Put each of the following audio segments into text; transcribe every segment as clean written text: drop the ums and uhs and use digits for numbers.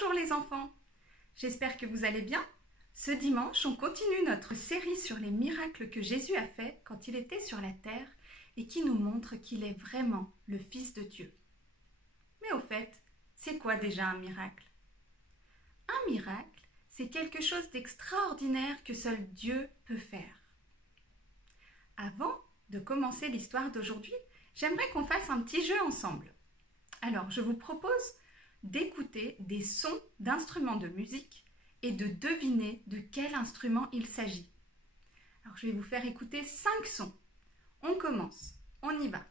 Bonjour les enfants, j'espère que vous allez bien. Ce dimanche, on continue notre série sur les miracles que Jésus a faits quand il était sur la terre et qui nous montrent qu'il est vraiment le Fils de Dieu. Mais au fait, c'est quoi déjà un miracle? Un miracle, c'est quelque chose d'extraordinaire que seul Dieu peut faire. Avant de commencer l'histoire d'aujourd'hui, j'aimerais qu'on fasse un petit jeu ensemble. Alors, je vous propose d'écouter des sons d'instruments de musique et de deviner de quel instrument il s'agit. Alors, je vais vous faire écouter 5 sons. On commence, on y va.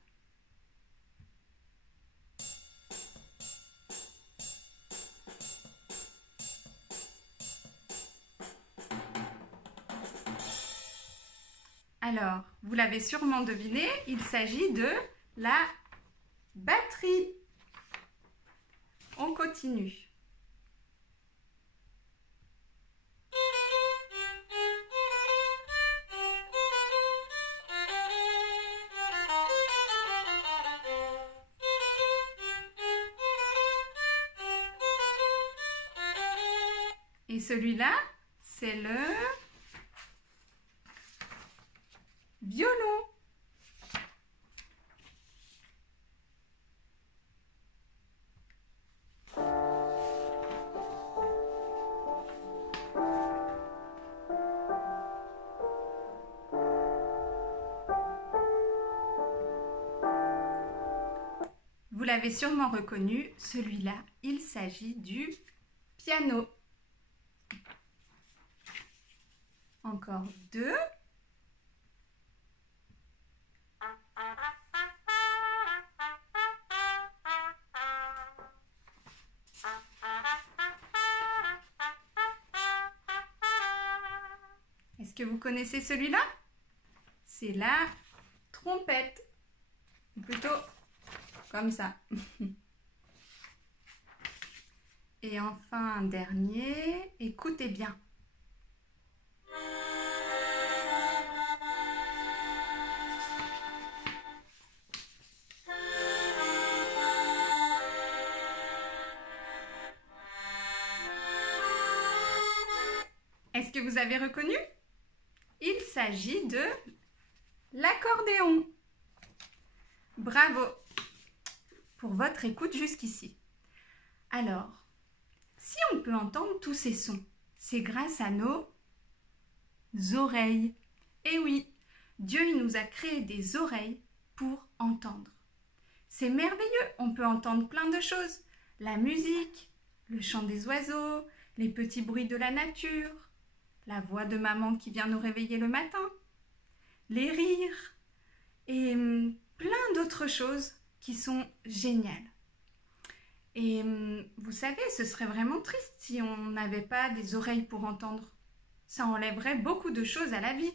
Alors, vous l'avez sûrement deviné, il s'agit de la batterie. On continue. Et celui-là, c'est le violon. Vous l'avez sûrement reconnu, celui-là, il s'agit du piano. Encore 2. Est-ce que vous connaissez celui-là? C'est la trompette. Plutôt comme ça. Et enfin un dernier, écoutez bien. Est-ce que vous avez reconnu? Il s'agit de l'accordéon. Bravo pour votre écoute jusqu'ici. Alors, si on peut entendre tous ces sons, c'est grâce à nos oreilles. Et oui, Dieu il nous a créé des oreilles pour entendre. C'est merveilleux, on peut entendre plein de choses. La musique, le chant des oiseaux, les petits bruits de la nature, la voix de maman qui vient nous réveiller le matin, les rires et plein d'autres choses qui sont géniales. Et vous savez, ce serait vraiment triste si on n'avait pas des oreilles pour entendre. Ça enlèverait beaucoup de choses à la vie.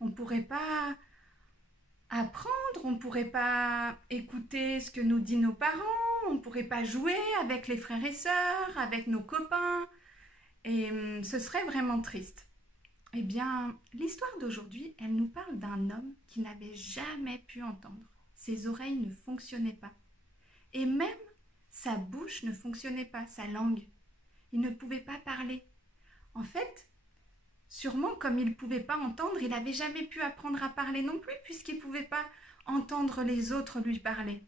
On ne pourrait pas apprendre, on ne pourrait pas écouter ce que nous disent nos parents, on ne pourrait pas jouer avec les frères et sœurs, avec nos copains. Et ce serait vraiment triste. Eh bien, l'histoire d'aujourd'hui, elle nous parle d'un homme qui n'avait jamais pu entendre. Ses oreilles ne fonctionnaient pas. Et même sa bouche ne fonctionnait pas, sa langue. Il ne pouvait pas parler. En fait, sûrement comme il ne pouvait pas entendre, il n'avait jamais pu apprendre à parler non plus, puisqu'il ne pouvait pas entendre les autres lui parler.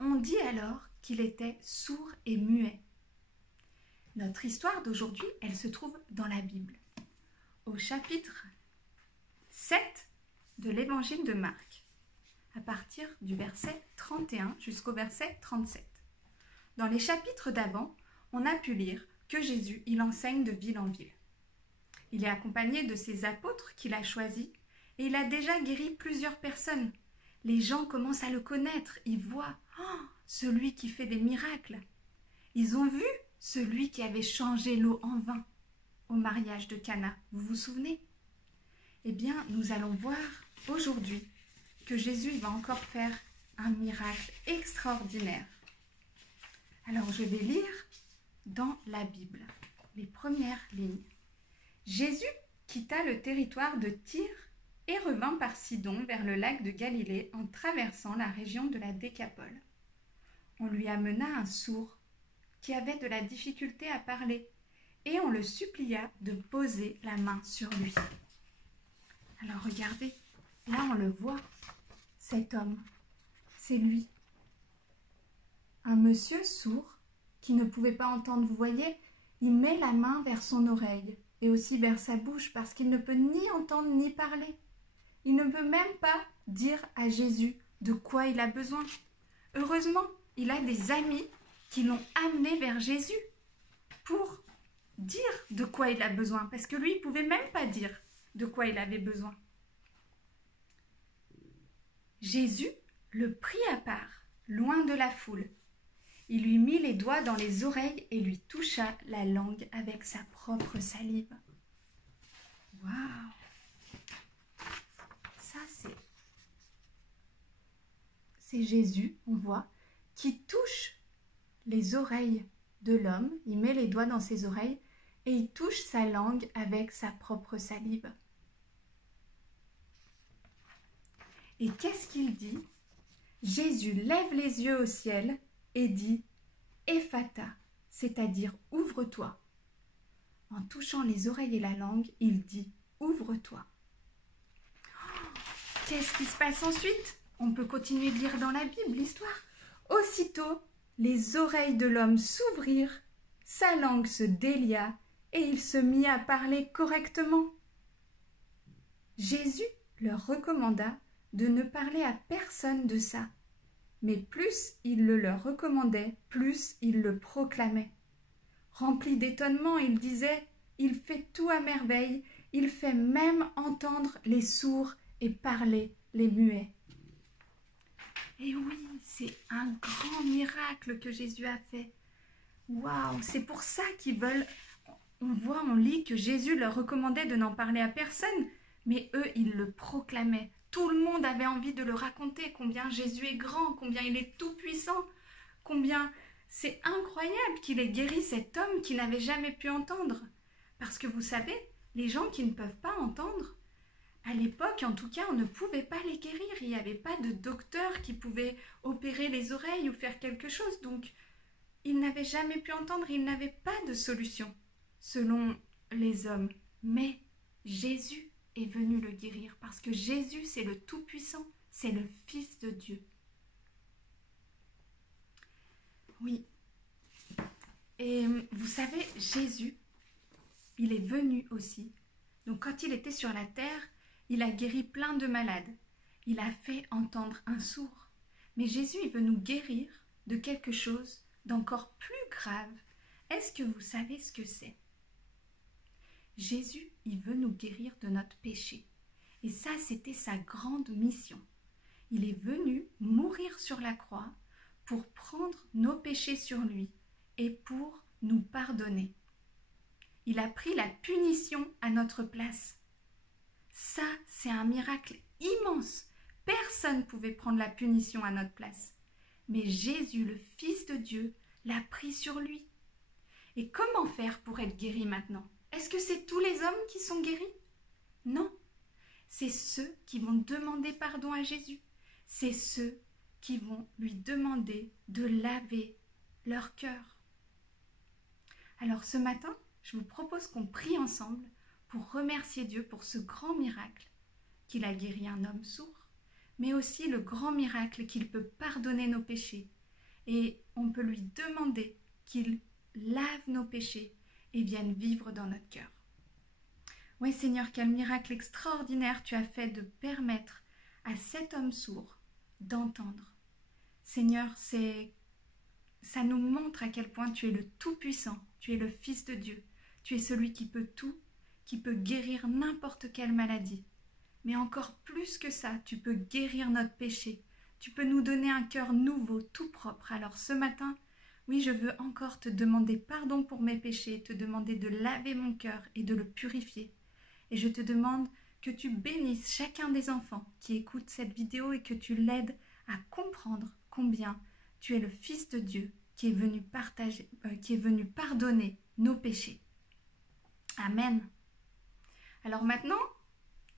On dit alors qu'il était sourd et muet. Notre histoire d'aujourd'hui, elle se trouve dans la Bible, au chapitre 7 de l'évangile de Marc, à partir du verset 31 jusqu'au verset 37. Dans les chapitres d'avant, on a pu lire que Jésus, il enseigne de ville en ville. Il est accompagné de ses apôtres qu'il a choisis et il a déjà guéri plusieurs personnes. Les gens commencent à le connaître, ils voient celui qui fait des miracles. Ils ont vu celui qui avait changé l'eau en vin au mariage de Cana. Vous vous souvenez? Eh bien, nous allons voir aujourd'hui que Jésus va encore faire un miracle extraordinaire. Alors, je vais lire dans la Bible les premières lignes. Jésus quitta le territoire de Tyr et revint par Sidon vers le lac de Galilée en traversant la région de la Décapole. On lui amena un sourd qui avait de la difficulté à parler, et on le supplia de poser la main sur lui. Alors regardez, là on le voit, cet homme, c'est lui. Un monsieur sourd qui ne pouvait pas entendre, vous voyez, il met la main vers son oreille et aussi vers sa bouche parce qu'il ne peut ni entendre ni parler. Il ne peut même pas dire à Jésus de quoi il a besoin. Heureusement, il a des amis qui l'ont amené vers Jésus pour dire de quoi il a besoin, parce que lui, il ne pouvait même pas dire de quoi il avait besoin. Jésus le prit à part, loin de la foule. Il lui mit les doigts dans les oreilles et lui toucha la langue avec sa propre salive. Waouh! Ça, c'est Jésus, on voit, qui touche les oreilles de l'homme. Il met les doigts dans ses oreilles et il touche sa langue avec sa propre salive. Et qu'est-ce qu'il dit? Jésus lève les yeux au ciel et dit « Ephata », c'est-à-dire « ouvre-toi ». En touchant les oreilles et la langue, il dit « ouvre-toi ». Qu'est-ce qui se passe ensuite? On peut continuer de lire dans la Bible l'histoire. Aussitôt, les oreilles de l'homme s'ouvrirent, sa langue se délia et il se mit à parler correctement. Jésus leur recommanda de ne parler à personne de ça. Mais plus il le leur recommandait, plus il le proclamait. Rempli d'étonnement, il disait « Il fait tout à merveille, il fait même entendre les sourds et parler les muets. » Et oui, c'est un grand miracle que Jésus a fait. Waouh, c'est pour ça qu'ils veulent... on lit que Jésus leur recommandait de n'en parler à personne, mais eux, ils le proclamaient. Tout le monde avait envie de le raconter, combien Jésus est grand, combien il est tout-puissant, combien c'est incroyable qu'il ait guéri cet homme qui n'avait jamais pu entendre. Parce que vous savez, les gens qui ne peuvent pas entendre, à l'époque, en tout cas, on ne pouvait pas les guérir. Il n'y avait pas de docteur qui pouvait opérer les oreilles ou faire quelque chose. Donc, ils n'avaient jamais pu entendre, ils n'avaient pas de solution, selon les hommes. Mais Jésus est venu le guérir, parce que Jésus, c'est le Tout-Puissant, c'est le Fils de Dieu. Oui. Et vous savez, Jésus, il est venu aussi. Donc, quand il était sur la terre, il a guéri plein de malades. Il a fait entendre un sourd. Mais Jésus, il veut nous guérir de quelque chose d'encore plus grave. Est-ce que vous savez ce que c'est? Jésus, il veut nous guérir de notre péché. Et ça, c'était sa grande mission. Il est venu mourir sur la croix pour prendre nos péchés sur lui et pour nous pardonner. Il a pris la punition à notre place. Ça, c'est un miracle immense. Personne ne pouvait prendre la punition à notre place. Mais Jésus, le Fils de Dieu, l'a pris sur lui. Et comment faire pour être guéri maintenant? Est-ce que c'est tous les hommes qui sont guéris? Non. C'est ceux qui vont demander pardon à Jésus. C'est ceux qui vont lui demander de laver leur cœur. Alors ce matin, je vous propose qu'on prie ensemble pour remercier Dieu pour ce grand miracle qu'il a guéri un homme sourd, mais aussi le grand miracle qu'il peut pardonner nos péchés. Et on peut lui demander qu'il lave nos péchés et vienne vivre dans notre cœur. Oui Seigneur, quel miracle extraordinaire tu as fait de permettre à cet homme sourd d'entendre. Seigneur, ça nous montre à quel point tu es le Tout-Puissant, tu es le Fils de Dieu, tu es celui qui peut tout, qui peut guérir n'importe quelle maladie. Mais encore plus que ça, tu peux guérir notre péché, tu peux nous donner un cœur nouveau, tout propre. Alors ce matin, oui, je veux encore te demander pardon pour mes péchés, te demander de laver mon cœur et de le purifier. Et je te demande que tu bénisses chacun des enfants qui écoutent cette vidéo et que tu l'aides à comprendre combien tu es le Fils de Dieu qui est venu pardonner nos péchés. Amen. Alors maintenant,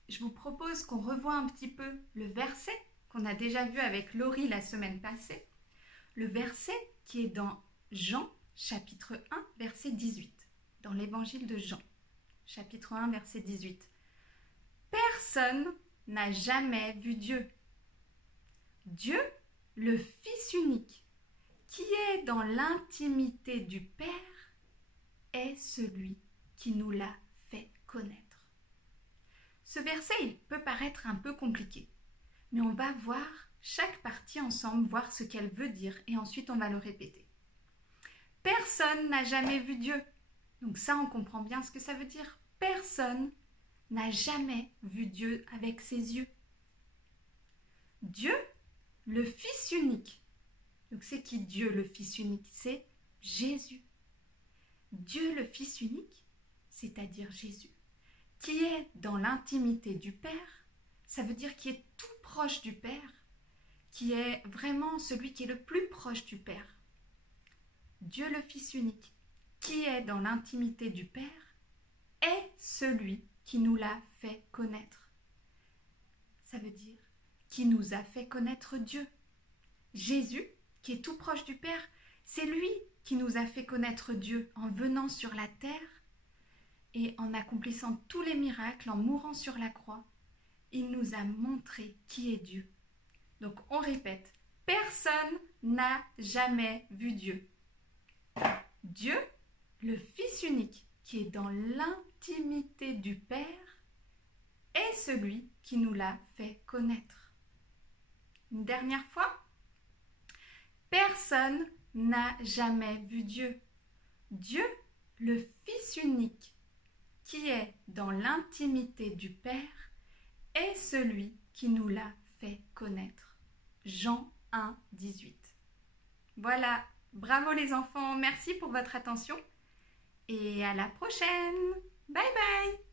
je vous propose qu'on revoie un petit peu le verset qu'on a déjà vu avec Laurie la semaine passée. Le verset qui est dans Jean chapitre 1, verset 18, dans l'évangile de Jean. Chapitre 1, verset 18. Personne n'a jamais vu Dieu. Dieu, le Fils unique, qui est dans l'intimité du Père, est celui qui nous l'a fait connaître. Ce verset, il peut paraître un peu compliqué, mais on va voir chaque partie ensemble, voir ce qu'elle veut dire, et ensuite on va le répéter. Personne n'a jamais vu Dieu. Donc ça, on comprend bien ce que ça veut dire. Personne n'a jamais vu Dieu avec ses yeux. Dieu, le Fils unique. Donc c'est qui Dieu, le Fils unique? C'est Jésus. Dieu, le Fils unique, c'est-à-dire Jésus, qui est dans l'intimité du Père, ça veut dire qui est tout proche du Père, qui est vraiment celui qui est le plus proche du Père. Dieu, le Fils unique, qui est dans l'intimité du Père, est celui qui nous l'a fait connaître. Ça veut dire qui nous a fait connaître Dieu. Jésus, qui est tout proche du Père, c'est lui qui nous a fait connaître Dieu en venant sur la terre et en accomplissant tous les miracles, en mourant sur la croix. Il nous a montré qui est Dieu. Donc on répète, personne n'a jamais vu Dieu. Dieu, le Fils unique, qui est dans l'intimité du Père, est celui qui nous l'a fait connaître. Une dernière fois, personne n'a jamais vu Dieu. Dieu, le Fils unique, qui est dans l'intimité du Père, est celui qui nous l'a fait connaître. Jean 1, 18. Voilà, bravo les enfants, merci pour votre attention et à la prochaine. Bye bye.